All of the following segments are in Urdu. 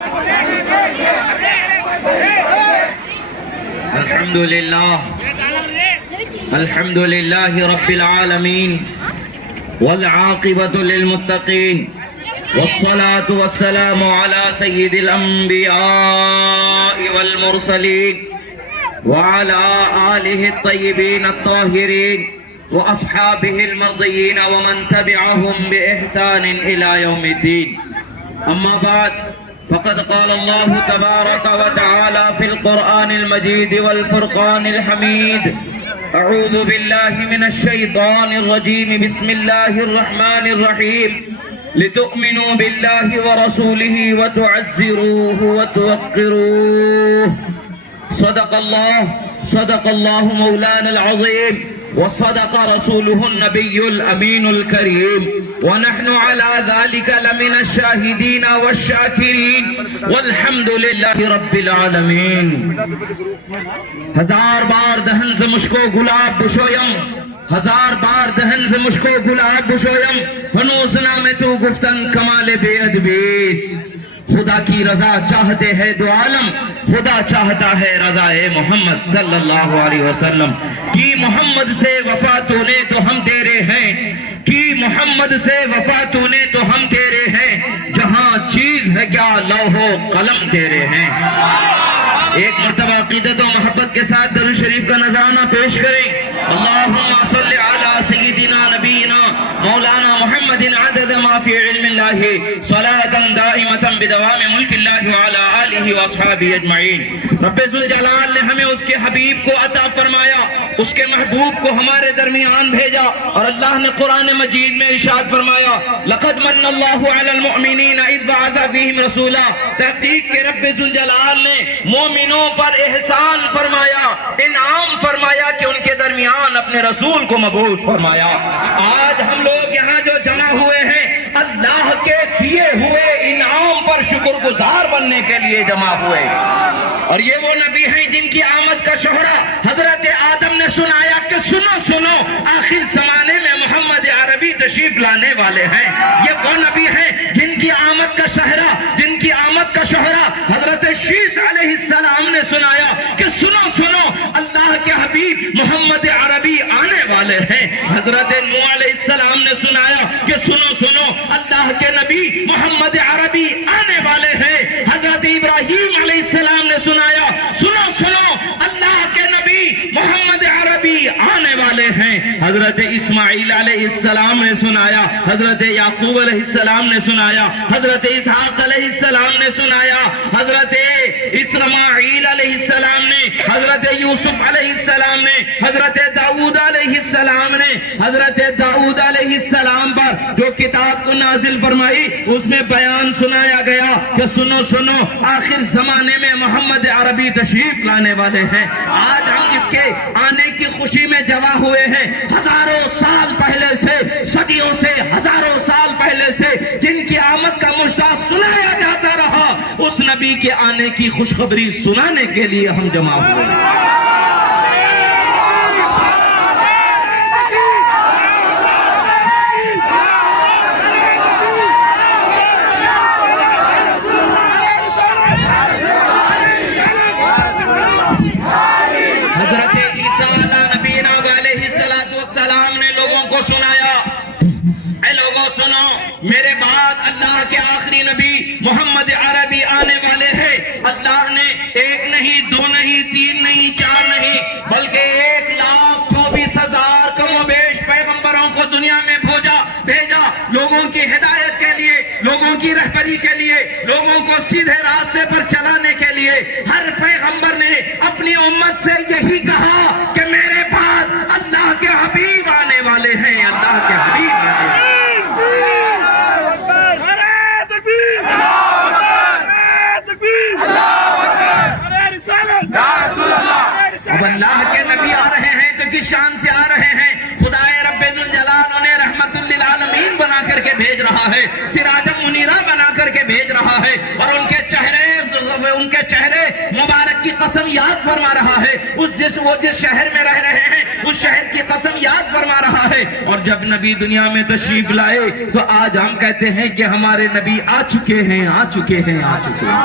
الحمد لله رب العالمين والعاقبة للمتقين والصلاة والسلام على سيد الأنبياء والمرسلين وعلى آله الطيبين الطاهرين وأصحابه المرضيين ومن تبعهم بإحسان إلى يوم الدين. أما بعد فقد قال الله تبارك وتعالى في القرآن المجيد والفرقان الحميد: أعوذ بالله من الشيطان الرجيم. بسم الله الرحمن الرحيم. لتؤمنوا بالله ورسوله وتعزروه وتوقروه. صدق الله مولانا العظيم وصدق رسوله النبي الأمين الكريم ونحن على ذلك لمن الشاهدين والشاكرين والحمد لله رب العالمين. ہزار بار دہن سے مشکو گلاب بشویم، ہزار بار دہن سے مشکو گلاب بشویم، ہنوز نام تو گفتن کمال بے ادبیس. خدا کی رضا چاہتے ہیں دو عالم، خدا چاہتا ہے رضا محمد صلی اللہ علیہ وسلم کی. محمد سے وفا تو نے تو ہم تیرے ہیں، کی محمد سے وفا تو نے تو ہم تیرے ہیں، جہاں چیز ہے کیا لوح و قلم تیرے ہیں. ایک مرتبہ عقیدت و محبت کے ساتھ درود شریف کا نذرانہ پیش کریں. اللہم صلی علی سیدنا نبینا مولانا محمد عدد ما فی علم اللہ صلاة دائمتا بدوام ملک اللہ وعلا آلہ واصحابہ اجمعین. رب ذوالجلال نے ہمیں اس کے حبیب کو عطا فرمایا، اس کے محبوب کو ہمارے درمیان بھیجا، اور اللہ نے قرآن مجید میں ارشاد فرمایا: لقد من اللہ علی المؤمنین اذ بعث فیہم رسولا. تحقیق کہ رب ذوالجلال نے مومنوں پر احسان فرمایا، انعام فرمایا کہ ان کے درمیان اپنے رسول کو مبعوث فرمایا. آج ہم لوگ یہاں جو جمع ہوئے ہیں اللہ کے دیے ہوئے انعام پر شکر گزار بننے کے لیے جمع ہوئے. اور یہ وہ نبی ہیں جن کی آمد کا شہرہ حضرت آدم نے سنایا کہ سنو سنو آخر زمانے میں محمد عربی تشریف لانے والے ہیں. یہ وہ نبی ہیں جن کی آمد کا شہرہ حضرت شیس علیہ السلام نے سنایا کہ سنو سنو اللہ کے حبیب محمد عربی آنے والے ہیں. حضرت نوح علیہ السلام نے سنایا کہ سنو سنو اللہ کے نبی محمد عربی آنے والے ہیں. حضرت ابراہیم علیہ السلام نے سنایا سنو سنو اللہ کے نبی محمد عربی آنے والے ہیں. حضرت اسماعیل علیہ السلام نے سنایا، حضرت یعقوب علیہ السلام نے سنایا، حضرت اسحاق علیہ السلام نے سنایا، حضرت اسماعیل علیہ السلام نے، حضرت یوسف علیہ السلام نے، حضرت داؤد علیہ السلام نے. حضرت داؤد علیہ السلام پر جو کتاب کو نازل فرمائی اس میں بیان سنایا گیا کہ سنو سنو آخر زمانے میں محمد عربی تشریف لانے والے ہیں. آج ہم اس کے آنے کی خوشی میں جمع ہوئے ہیں. ہزاروں سال پہلے سے، صدیوں سے، ہزاروں سال پہلے سے جن کی آمد کا مژدہ سنایا جاتا رہا، اس نبی کے آنے کی خوشخبری سنانے کے لیے ہم جمع ہوئے ہیں. میرے بعد اللہ کے آخری نبی محمد عربی آنے والے ہیں. اللہ نے ایک نہیں، دو نہیں، تین نہیں، چار نہیں، بلکہ 1,24,000 کم و بیش پیغمبروں کو دنیا میں بھیجا لوگوں کی ہدایت کے لیے، لوگوں کی رہبری کے لیے، لوگوں کو سیدھے راستے پر چلانے کے لیے. ہر پیغمبر نے اپنی امت سے یہی کہا کہ میرے بعد اللہ کے حبیب آنے والے ہیں، اللہ کے حبیب آنے والے ہیں. اب اللہ کے نبی آ رہے ہیں تو کس شان سے آ رہے ہیں؟ خدا رب ذوالجلال انہیں رحمت للعالمین بنا کر کے بھیج رہا ہے، سراج منیرہ بنا کر کے بھیج رہا ہے، اور ان کے چہرے مبارک کی قسم یاد فرما رہا ہے. وہ جس شہر میں رہ رہے ہیں اس شہر کی قسم یاد فرما رہا ہے. اور جب نبی دنیا میں تشریف لائے تو آج ہم کہتے ہیں کہ ہمارے نبی آ چکے ہیں, آ چکے ہیں, آ چکے ہیں.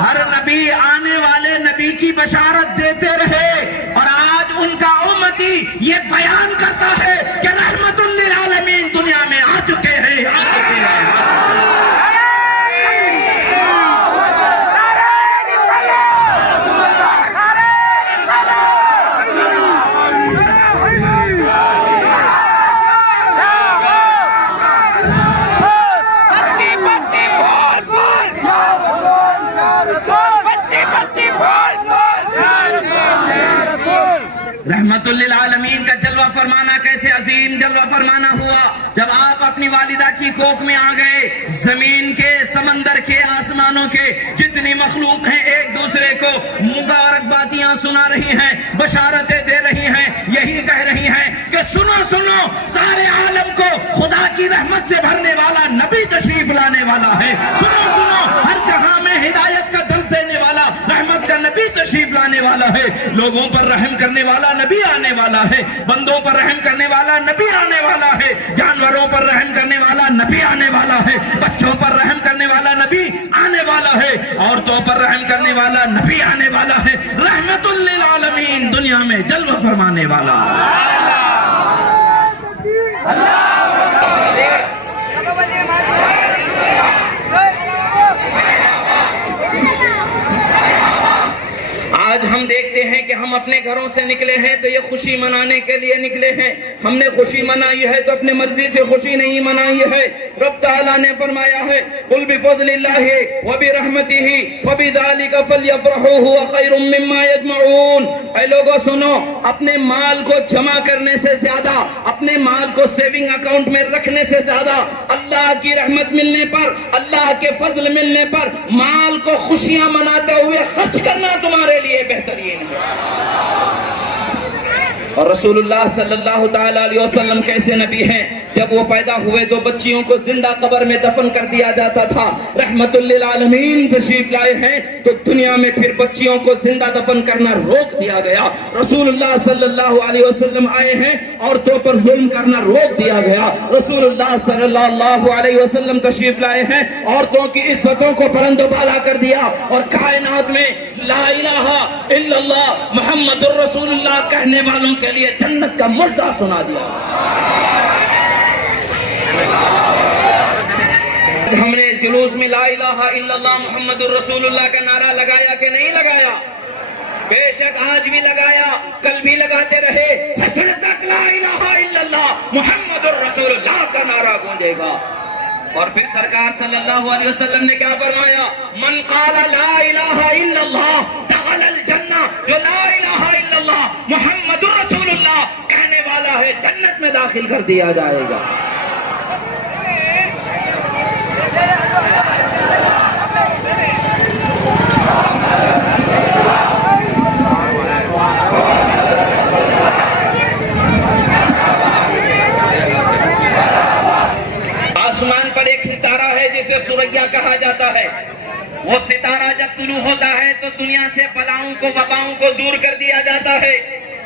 ہر نبی آنے والے نبی کی بشارت دیتے رہے, اور آج ان کا امتی یہ بیان کرتا ہے کہ رحمت للعالمین دنیا میں آ چکے ہیں, آ چکے ہیں, آ چکے ہیں. رحمت للعالمین کا جلوہ فرمانا کیسے عظیم جلوہ فرمانا ہوا جب آپ اپنی والدہ کی کوکھ میں آ گئے. زمین کے, سمندر کے, آسمانوں کے جتنی مخلوق ہیں ایک دوسرے کو مبارکبادیاں سنا رہی ہیں, بشارتیں دے رہی ہیں, یہی کہہ رہی ہیں کہ سنو سنو, سارے عالم کو خدا کی رحمت سے بھرنے والا نبی تشریف لانے والا ہے. سنو سنو, ہر جہاں میں ہدایت کا درس دینے والا رحمت کا نبی تشریف لانے والا ہے. لوگوں پر رحم کرنے والا نبی آنے والا ہے, بندوں پر رحم کرنے والا نبی آنے والا ہے, جانوروں پر رحم کرنے والا نبی آنے والا ہے, بچوں پر رحم کرنے والا نبی آنے والا ہے, عورتوں پر رحم کرنے والا نبی آنے والا ہے. رحمت للعالمین دنیا میں جلوہ فرمانے والا. آج ہم دیکھتے ہیں کہ ہم اپنے گھروں سے نکلے ہیں تو یہ خوشی منانے کے لیے نکلے ہیں. ہم نے خوشی منائی ہے تو اپنے مرضی سے خوشی نہیں منائی ہے. رب تعالیٰ نے فرمایا ہے قُلْ بِفَضْلِ اللَّهِ وَبِرَحْمَتِهِ فَبِذَلِكَ فَلْيَفْرَحُوا هُوَ خَيْرٌ مِّمَّا يَجْمَعُونَ. اے لوگوں سنو, اپنے مال کو جمع کرنے سے زیادہ, اپنے مال کو سیونگ اکاؤنٹ میں رکھنے سے زیادہ اللہ کی رحمت ملنے پر, اللہ کے فضل ملنے پر مال کو خوشیاں مناتے ہوئے خرچ کرنا تمہارے لیے بہترین ہے. اور رسول اللہ صلی اللہ تعالیٰ علیہ وسلم کیسے نبی ہیں, جب وہ پیدا ہوئے تو بچیوں کو زندہ قبر میں دفن کر دیا جاتا تھا. رحمت للعالمین تشریف لائے ہیں تو دنیا میں پھر بچیوں کو زندہ دفن کرنا روک دیا گیا. رسول اللہ صلی اللہ علیہ وسلم آئے ہیں, عورتوں پر ظلم کرنا روک دیا گیا. رسول اللہ صلی اللہ علیہ وسلم تشریف لائے ہیں, عورتوں کی عزتوں کو بلند و بالا کر دیا, اور کائنات میں لا الہ الا اللہ محمد الرسول اللہ کہنے والوں کے لیے جنت کا مژدہ سنا دیا. ہم نے جلوس میں لا الہ الا اللہ محمد الرسول اللہ کا نعرہ لگایا کہ نہیں لگایا؟ بے شک آج بھی لگایا, کل بھی لگاتے رہے, حشر تک لا الہ الا اللہ محمد الرسول اللہ کا نعرہ گونجے گا. اور پھر سرکار صلی اللہ علیہ وسلم نے کیا فرمایا, من قال لا الہ الا اللہ دخل الجنہ. جو لا الہ الا اللہ محمد الرسول اللہ کہنے والا ہے جنت میں داخل کر دیا جائے گا. آسمان پر ایک ستارہ ہے جسے سوریا کہا جاتا ہے. وہ ستارہ جب طلوع ہوتا ہے تو دنیا سے بلاؤں کو, وباؤں کو دور کر دیا جاتا ہے.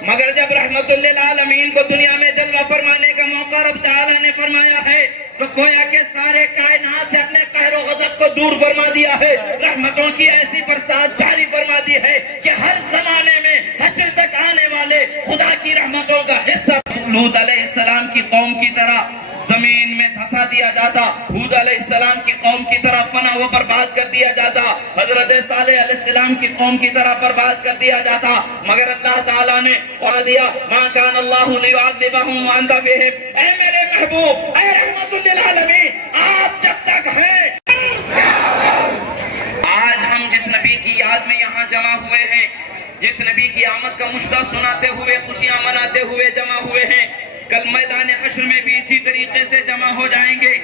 مگر جب رحمت للعالمین کو دنیا میں جلوہ فرمانے کا موقع رب تعالیٰ نے فرمایا ہے تو گویا کہ سارے کائنات سے اپنے قہر و غضب کو دور فرما دیا ہے. رحمتوں کی ایسی برسات جاری فرما دی ہے کہ ہر زمانے میں حشر تک آنے والے خدا کی رحمتوں کا حصہ لوط علیہ السلام کی قوم کی طرح زمین میں دھسا دیا جاتا, ہود علیہ السلام کی قوم کی طرح فنا و برباد کر دیا جاتا, حضرت صالح علیہ السلام کی قوم کی طرح برباد کر دیا جاتا. مگر اللہ تعالیٰ نے کہا دیا ما کان اللہ لیعذبہم وانت فیہم. اے میرے محبوب, اے رحمت للعالمین, آپ جب تک ہیں. آج ہم جس نبی کی یاد میں یہاں جمع ہوئے ہیں, جس نبی کی آمد کا مژدہ سناتے ہوئے خوشیاں مناتے ہوئے جمع ہوئے ہیں, کل میدان حشر میں بھی اسی طریقے سے جمع ہو جائیں گے.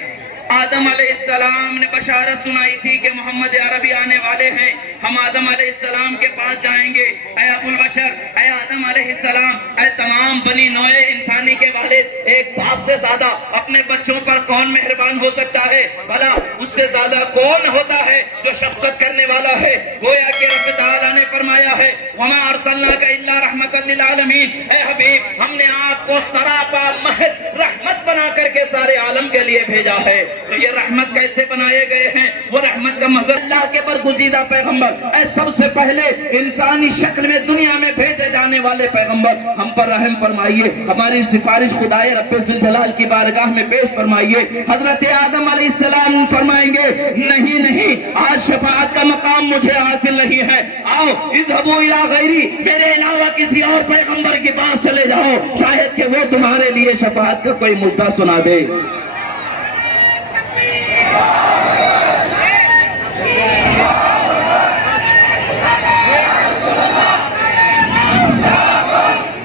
آدم علیہ السلام نے بشارت سنائی تھی کہ محمد عربی آنے والے ہیں. ہم آدم علیہ السلام کے پاس جائیں گے، اے ابو البشر، اے آدم علیہ السلام، اے تمام بنی نوع انسانی کے والد، ایک باپ سے زیادہ اپنے بچوں پر کون مہربان ہو سکتا ہے؟ بھلا اس سے زیادہ کون ہوتا ہے جو شفقت کرنے والا ہے؟ گویا کہ رب تعالیٰ نے فرمایا ہے وَمَا أَرْسَلْنَاكَ إِلَّا رَحْمَةً لِلْعَالَمِينَ، اے حبیب ہم نے آپ کو سراپا محض رحمت بنا کر کے سارے عالم کے لیے بھیجا ہے۔ تو یہ رحمت کیسے بنائے گئے ہیں؟ وہ رحمت کا مظہر اللہ کے برگزیدہ پیغمبر، اے سب سے پہلے انسانی شکل میں دنیا میں بھیجے جانے والے پیغمبر، ہم پر رحم فرمائیے، ہماری سفارش خدائے رب ذوالجلال کی بارگاہ میں پیش فرمائیے۔ حضرت آدم علیہ السلام فرمائیں گے نہیں نہیں، آج شفاعت کا مقام مجھے حاصل نہیں ہے، آؤ اذهبوا الى غیری، میرے علاوہ کسی اور پیغمبر کے پاس چلے جاؤ، شاید کہ وہ تمہارے لیے شفاعت کا کوئی مدعا سنا دے۔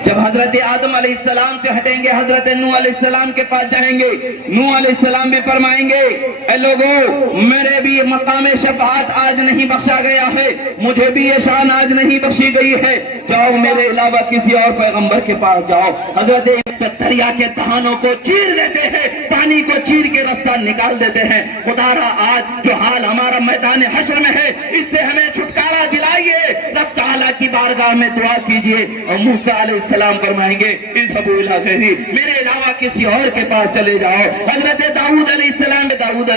جب حضرت آدم علیہ السلام سے ہٹیں گے حضرت نوح علیہ السلام کے پاس جائیں گے، نوح علیہ السلام بھی فرمائیں گے اے لوگو میرے بھی مقام شفاعت آج نہیں بخشا گیا ہے، مجھے بھی یہ شان آج نہیں بخشی گئی ہے، جاؤ میرے علاوہ کسی اور پیغمبر کے پاس جاؤ۔ حضرت دریا کے دہانوں کو چیر دیتے ہیں، پانی کو چیر کے رستہ نکال دیتے ہیں۔ خدا را آج جو حال ہمارا میدان حشر میں ہے اس سے ہمیں چھٹکارا دلائیے، رب تعالیٰ کی بارگاہ میں دعا کیجئے۔ اور موسیٰ علیہ السلام فرمائیں گے اذهبوا الى غیری، میرے علاوہ کسی اور کے پاس چلے جاؤ۔ حضرت داؤد علیہ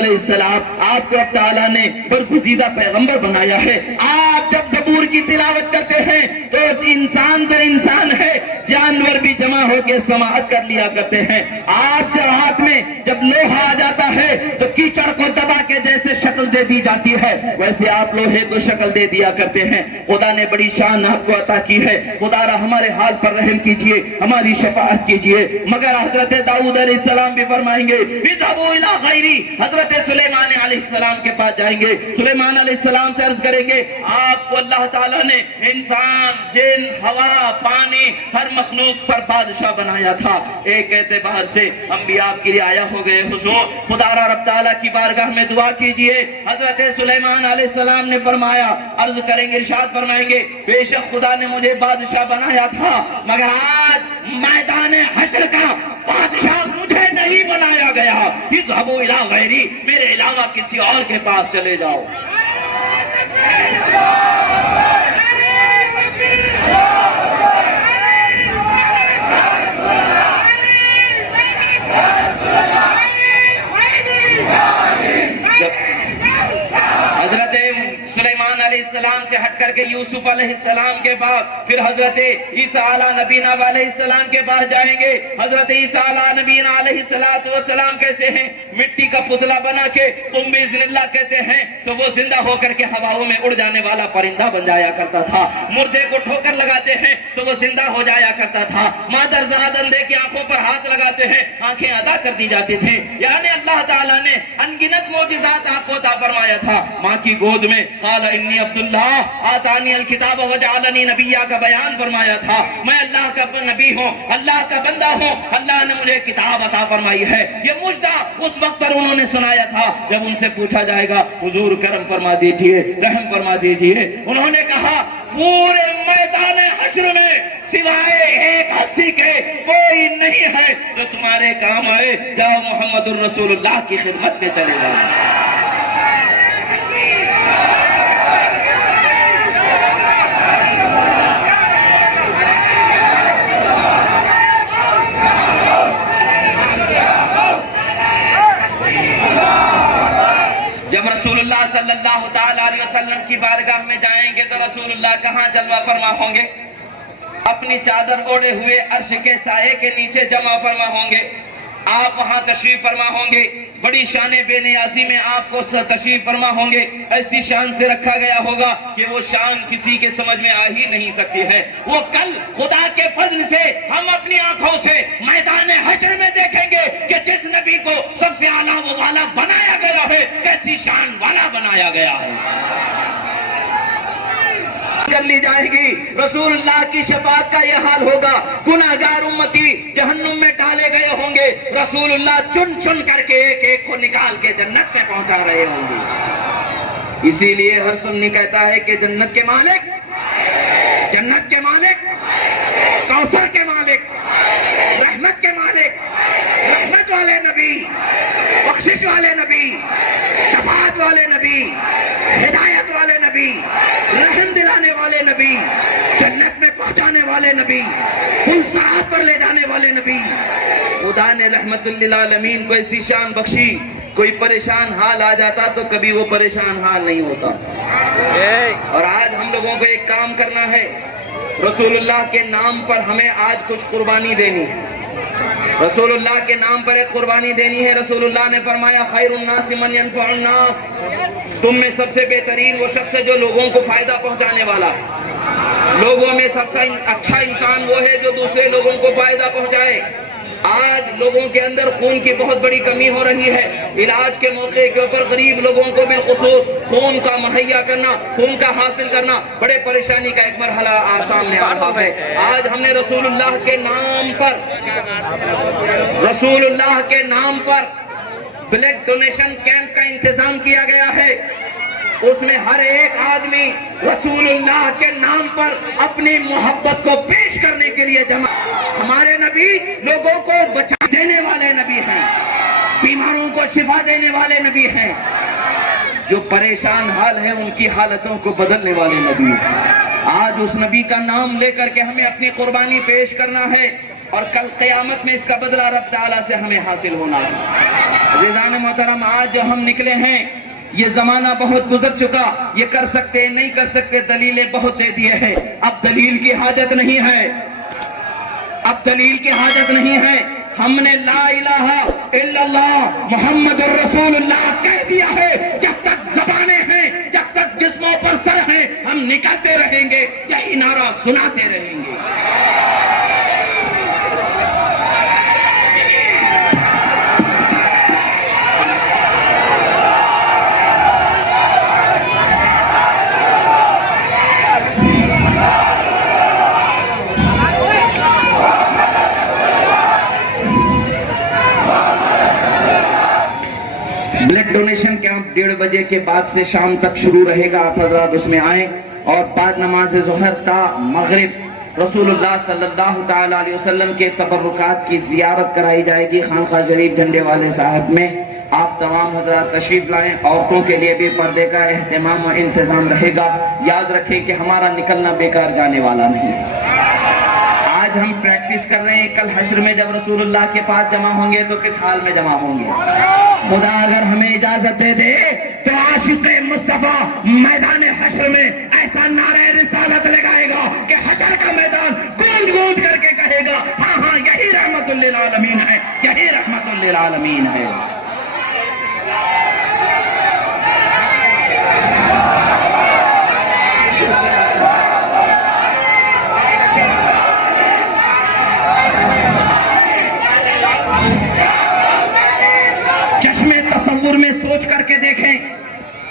السلام آپ کو اب تعالیٰ نے برگزیدہ پیغمبر بنایا ہے۔ آپ جب زبور کی تلاوت کرتے ہیں تو انسان ہے، جانور بھی جمع ہو کے سماعت کر لیا کرتے ہیں۔ آپ کے ہاتھ میں جب لوہا آ جاتا ہے تو کیچڑ کو دبا کے جیسے شکل دے دی جاتی ہے ویسے آپ لوہے کو شکل دے دیا کرتے ہیں۔ خدا نے بڑی شان آپ کو عطا کی ہے، خدا را ہمارے حال پر رحم کیجئے، ہماری شفاعت کیجئے۔ مگر حضرت داؤد علیہ السلام بھی فرمائیں گے اذهبوا الى غیری، حضرت سلیمان علیہ السلام کے پاس جائیں گے، سلیمان علیہ السلام سے عرض کریں گے آپ کو اللہ تعالیٰ نے انسان، جن، ہوا، پانی، ہر مخلوق پر بادشاہ بنایا تھا۔ ایک اعتبار سے ہم بھی آپ کی رعایا ہو گئے، حضور خدا را رب تعالیٰ کی بارگاہ میں دعا کیجئے۔ حضرت سلیمان علیہ السلام نے فرمایا، عرض کریں گے، ارشاد فرمائیں گے بے شک خدا نے مجھے بادشاہ بنایا تھا مگر آج میدان حشر کا بادشاہ مجھے نہیں بنایا گیا۔ اذهبوا الى غیری، میرے علاوہ کسی اور کے پاس چلے جاؤ۔ حضرت سلیمان علیہ السلام سے ہٹ کر کے یوسف علیہ السلام کے پاس، پھر حضرت عیسیٰ علیہ نبینا علیہ السلام کے پاس جائیں گے۔ حضرت عیسیٰ علیہ نبینا علیہ السلام کیسے ہیں؟ مٹی کا پتلا بنا کے تم بھی اذن اللہ کہتے ہیں تو وہ زندہ ہو کر کے ہواؤں میں اڑ جانے والا پرندہ بن جایا کرتا تھا۔ مردے کو ٹھوکر لگاتے ہیں تو وہ زندہ ہو جایا کرتا تھا۔ مادر زاد اندھے کی آنکھوں پر ہاتھ لگاتے ہیں، آنکھیں ادا کر دی جاتی تھی۔ یعنی اللہ تعالیٰ نے انگنت معجزات آپ کو عطا فرمایا تھا۔ ماں کی گود میں قال انی عبداللہ آتانی الکتاب وجعلنی نبیہ کا بیان فرمایا تھا، میں اللہ کا نبی ہوں، اللہ کا بندہ ہوں، اللہ نے مجھے کتاب عطا فرمائی ہے۔ یہ مجدہ اس وقت پر انہوں نے سنایا تھا جب ان سے پوچھا جائے گا حضور کرم فرما دیجئے، رحم فرما دیجئے۔ انہوں نے کہا پورے میدان حشر میں سوائے ایک ہستی کے کوئی نہیں ہے جو تمہارے کام آئے، جاؤ محمد الرسول اللہ کی خدمت میں چلے جاؤ۔ جب رسول اللہ صلی اللہ تعالیٰ علیہ وسلم کی بارگاہ میں جائیں گے تو رسول اللہ کہاں جلوہ فرما ہوں گے؟ اپنی چادر اوڑے ہوئے عرش کے سائے کے نیچے جمع فرما ہوں گے۔ آپ وہاں تشریف فرما ہوں گے، بڑی شان بے نیازی میں آپ کو تشریف فرما ہوں گے۔ ایسی شان سے رکھا گیا ہوگا کہ وہ شان کسی کے سمجھ میں آ ہی نہیں سکتی ہے۔ وہ کل خدا کے فضل سے ہم اپنی آنکھوں سے میدان حشر میں دیکھیں گے کہ جس نبی کو سب سے اعلیٰ و والا بنایا گیا ہے کیسی شان والا بنایا گیا ہے۔ کر لی جائے گی، رسول اللہ کی شفاعت کا یہ حال ہوگا، گناہگار امتی جہنم میں ڈالے گئے ہوں گے، رسول اللہ چن چن کر کے ایک ایک کو نکال کے جنت میں پہنچا رہے ہوں گے۔ اسی لیے ہر سنی کہتا ہے کہ جنت کے مالک، جنت کے مالک، کوثر کے مالک، رحمت کے مالک، رحمت والے نبی، بخشش والے نبی، شفاعت والے نبی، ہدایت والے نبی، رحم دلانے والے نبی، جنت میں پہنچانے والے نبی، پل صراط پر لے جانے والے نبی. خدا نے رحمت للعالمین کو ایسی شان بخشی، کوئی پریشان حال آ جاتا تو کبھی وہ پریشان حال نہیں ہوتا. اور آج ہم لوگوں کو ایک کام کرنا ہے، رسول اللہ کے نام پر ہمیں آج کچھ قربانی دینی ہے. رسول اللہ کے نام پر ایک قربانی دینی ہے. رسول اللہ نے فرمایا خیر الناس من ينفع الناس، تم میں سب سے بہترین وہ شخص ہے جو لوگوں کو فائدہ پہنچانے والا ہے. لوگوں میں سب سے اچھا انسان وہ ہے جو دوسرے لوگوں کو فائدہ پہنچائے. آج لوگوں کے اندر خون کی بہت بڑی کمی ہو رہی ہے. علاج کے موقع کے اوپر غریب لوگوں کو بالخصوص خون کا مہیا کرنا، خون کا حاصل کرنا بڑے پریشانی کا ایک مرحلہ سامنے آ رہا ہے. آج ہم نے رسول اللہ کے نام پر، رسول اللہ کے نام پر بلڈ ڈونیشن کیمپ کا انتظام کیا گیا ہے. اس میں ہر ایک آدمی رسول اللہ کے نام پر اپنی محبت کو پیش کرنے کے لیے جمع. ہمارے نبی لوگوں کو بچا دینے والے نبی ہیں، بیماروں کو شفا دینے والے نبی ہیں، جو پریشان حال ہیں ان کی حالتوں کو بدلنے والے نبی ہیں. آج اس نبی کا نام لے کر کے ہمیں اپنی قربانی پیش کرنا ہے اور کل قیامت میں اس کا بدلہ رب تعالیٰ سے ہمیں حاصل ہونا ہے. عزیزان محترم، آج جو ہم نکلے ہیں، یہ زمانہ بہت گزر چکا. یہ کر سکتے نہیں کر سکتے دلیلیں بہت دے دیے ہیں. اب دلیل کی حاجت نہیں ہے، اب دلیل کی حاجت نہیں ہے. ہم نے لا الہ الا اللہ محمد الرسول اللہ کہہ دیا ہے. جب تک زبانیں ہیں، جب تک جسموں پر سر ہیں، ہم نکلتے رہیں گے، یہی نعرہ سناتے رہیں گے. بلڈ ڈونیشن کیمپ 1:30 بجے کے بعد سے شام تک شروع رہے گا. آپ حضرات اس میں آئیں اور بعد نماز ظہر تا مغرب رسول اللہ صلی اللہ تعالی علیہ وسلم کے تبرکات کی زیارت کرائی جائے گی خانقاہ شریف جھنڈے والے صاحب میں. آپ تمام حضرات تشریف لائیں. عورتوں کے لیے بھی پردے کا اہتمام و انتظام رہے گا. یاد رکھیں کہ ہمارا نکلنا بیکار جانے والا نہیں ہے. آج ہم پریکٹس کر رہے ہیں، کل حشر میں جب رسول اللہ کے پاس جمع ہوں گے تو کس حال میں جمع ہوں گے. خدا اگر ہمیں اجازت دے دے تو عاشق مصطفیٰ میدان حشر میں ایسا نعرہ رسالت لگائے گا کہ حشر کا میدان گونج گونج کر کے کہے گا ہاں ہاں یہی رحمت للعالمین ہے، یہی رحمت للعالمین ہے. تصور میں سوچ کر کے دیکھیں،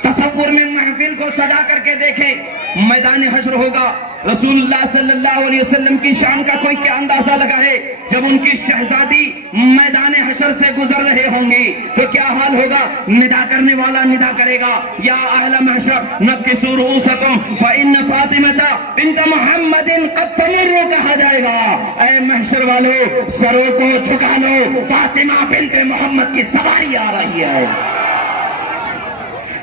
تصور میں محفل کو سجا کر کے دیکھیں. میدان حشر ہوگا، رسول اللہ صلی اللہ علیہ وسلم کی شان کا کوئی کیا اندازہ لگائے. جب ان کی شہزادی میدان حشر سے گزر رہے ہوں گی تو کیا حال ہوگا. ندا کرنے والا ندا کرے گا یا اہل محشر نکسوا رؤوسکم فإن فاطمہ بنت محمد قد تمر، کہا جائے گا اے محشر والو سروں کو جھکا لو، فاطمہ بنت محمد کی سواری آ رہی ہے.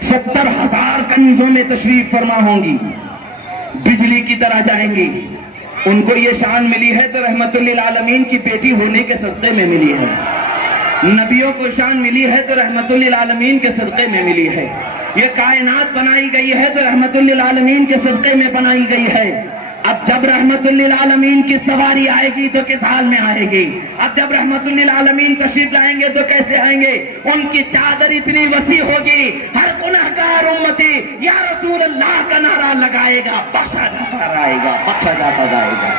70,000 کنیزوں میں تشریف فرما ہوں گی، بجلی کی طرح جائیں گی. ان کو یہ شان ملی ہے تو رحمت للعالمین کی بیٹی ہونے کے صدقے میں ملی ہے. نبیوں کو شان ملی ہے تو رحمت للعالمین کے صدقے میں ملی ہے. یہ کائنات بنائی گئی ہے تو رحمت للعالمین کے صدقے میں بنائی گئی ہے. اب جب رحمت للعالمین کی سواری آئے گی تو کس حال میں آئے گی. اب جب رحمت للعالمین تشریف لائیں گے تو کیسے آئیں گے. ان کی چادر اتنی وسیع ہوگی، ہر گنہگار امتی یا رسول اللہ کا نعرہ لگائے گا، بخشا جاتا رہے گا، بخشا جاتا جائے گا.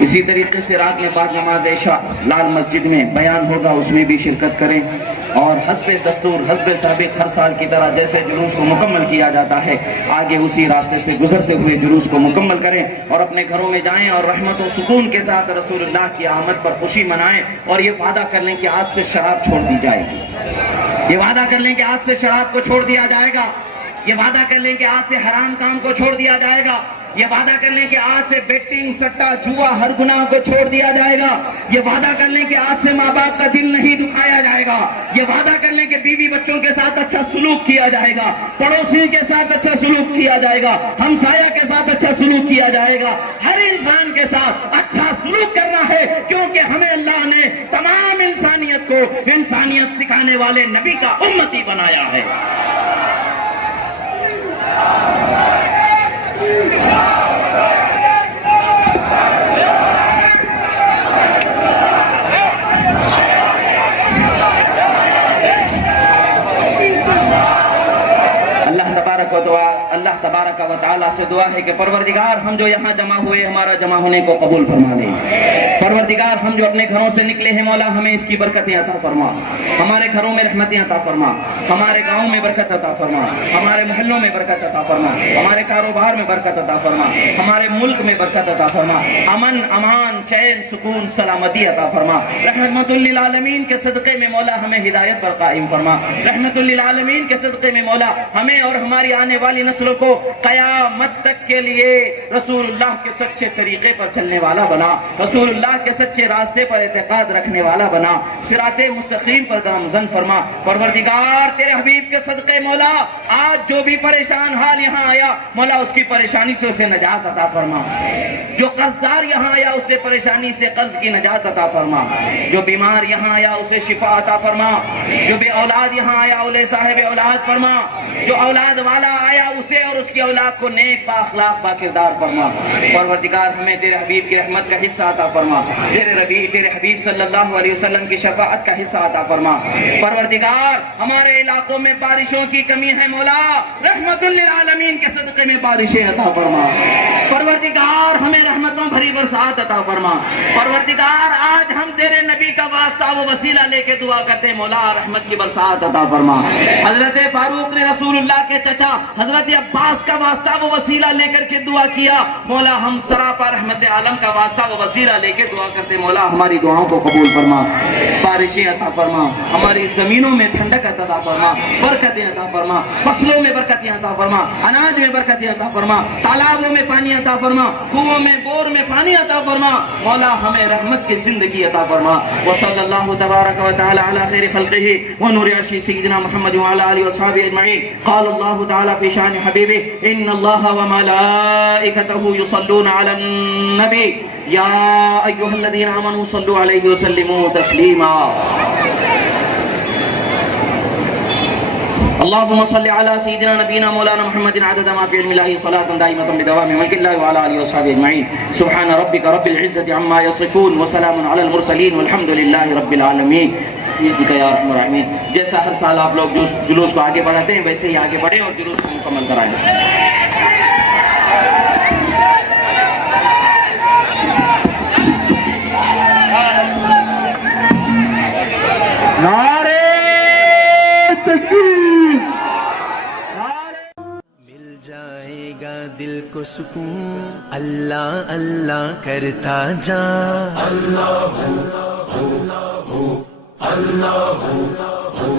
اسی طریقے سے رات میں بعد نماز عشاء لال مسجد میں بیان ہوگا، اس میں بھی شرکت کریں. اور حسب دستور حسب ثابت ہر سال کی طرح جیسے جلوس کو مکمل کیا جاتا ہے آگے اسی راستے سے گزرتے ہوئے جلوس کو مکمل کریں اور اپنے گھروں میں جائیں اور رحمت و سکون کے ساتھ رسول اللہ کی آمد پر خوشی منائیں اور یہ وعدہ کر لیں کہ آج سے شراب چھوڑ دی جائے گی، یہ وعدہ کر لیں کہ آج سے شراب کو چھوڑ دیا جائے گا، یہ وعدہ کر لیں کہ آج سے حرام کام کو چھوڑ دیا جائے گا، یہ وعدہ کر لیں کہ آج سے بیٹنگ سٹا جوا ہر گناہ کو چھوڑ دیا جائے گا، یہ وعدہ کر لیں کہ آج سے ماں باپ کا دل نہیں دکھایا جائے گا، یہ وعدہ کر لیں کہ بیوی بچوں کے ساتھ اچھا سلوک کیا جائے گا، پڑوسی کے ساتھ اچھا سلوک کیا جائے گا، ہمسایہ کے ساتھ اچھا سلوک کیا جائے گا، ہر انسان کے ساتھ اچھا سلوک کرنا ہے کیونکہ ہمیں اللہ نے تمام انسانیت کو انسانیت سکھانے والے نبی کا امتی بنایا ہے۔ اللہ تبارک و تعالیٰ سے دعا ہے کہ پروردگار ہم جو یہاں جمع ہوئے ہمارا جمع ہونے کو قبول فرما لے، پروردگار ہم جو اپنے گھروں سے نکلے ہیں مولا ہمیں اس کی برکتیں عطا فرما، ہمارے گھروں میں رحمتیں عطا فرما، ہمارے گاؤں میں برکت عطا فرما، ہمارے محلوں میں برکت عطا فرما، ہمارے کاروبار میں برکت عطا فرما، ہمارے ملک میں برکت عطا فرما، امن امان چین سکون سلامتی عطا فرما، رحمت للعالمین کے صدقے میں مولا ہمیں ہدایت پر قائم فرما، رحمت للعالمین کے صدقے میں مولا ہمیں اور ہماری آنے والی نسلوں کو قیامت تک کے لیے رسول اللہ کے سچے طریقے پر چلنے والا بنا، رسول اللہ کے سچے راستے پر اعتقاد رکھنے والا بنا، صراط مستقیم پر گامزن فرما۔ پروردگار تیرے حبیب کے صدقے مولا آج جو بھی پریشان حال یہاں آیا مولا اس کی پریشانی سے اسے نجات عطا فرما، جو قرضدار یہاں آیا اسے پریشانی سے قرض کی نجات عطا فرما، جو بیمار یہاں آیا اسے شفا عطا فرما، جو بے اولاد یہاں آیا اسے صاحب اولاد فرما، جو اولاد والا آیا اسے اور اس کی اولاد کو نیک با اخلاق با کردار فرما۔ پروردگار ہمیں تیرے حبیب کی رحمت کا حصہ عطا فرما، تیرے حبیب صلی اللہ علیہ وسلم کی شفاعت کا حصہ عطا فرما۔ پروردگار ہمارے علاقوں میں بارشوں کی کمی ہے مولا رحمت للعالمین کے صدقے میں بارشیں عطا فرما، پروردگار ہمیں رحمتوں بھری برسات عطا فرما۔ پروردگار آج ہم تیرے نبی کا واسطہ و وسیلہ لے کے دعا کرتے ہیں مولا رحمت کی برسات عطا فرما۔ حضرت فاروق نے رسول اللہ کے چچا حضرت عباس کا واسطہ و وسیلہ لے کر کے دعا کیا، مولا ہم سراپا رحمت عالم کا واسطہ و وسیلہ لے کے دعا کرتے مولا ہماری دعاؤں کو قبول فرما، بارشیں عطا فرما، ہماری زمینوں میں ٹھنڈک عطا فرما، برکتیں عطا فرما، فصلوں میں برکتیں عطا فرما، اناج میں برکتیں عطا فرما، تالابوں میں پانی عطا فرما، کنووں میں بور میں پانی عطا فرما، مولا ہمیں رحمت کی زندگی عطا فرما۔ وصلی اللہ تبارک و تعالی علی خیر خلقہ ونور عرشہ سیدنا محمد وعلی آلہ وصحبہ اجمعین۔ قال اللہ تعالی فی شان حبیبہ ان اللہ وملائکتہ یصلون علی النبی یا ایھا الذین آمنوا صلوا علیہ وسلموا تسلیما۔ اللهم صل على سيدنا نبينا مولانا محمد عدد ما في علم الله صلاة دائمة بدوام ملك الله وعلى آله وصحبه أجمعين سبحان ربك رب العزة عما يصفون وسلام على المرسلين والحمد لله رب العالمين۔ یا رحم الرحمین، جیسا ہر سال آپ لوگ جلوس کو آگے بڑھاتے ہیں ویسے ہی آگے بڑھیں اور جلوس کو مکمل کرائیں۔ نعرے تکبیر، مل جائے گا دل کو سکون اللہ اللہ کرتا جا، اللہ ہو اللہ ہو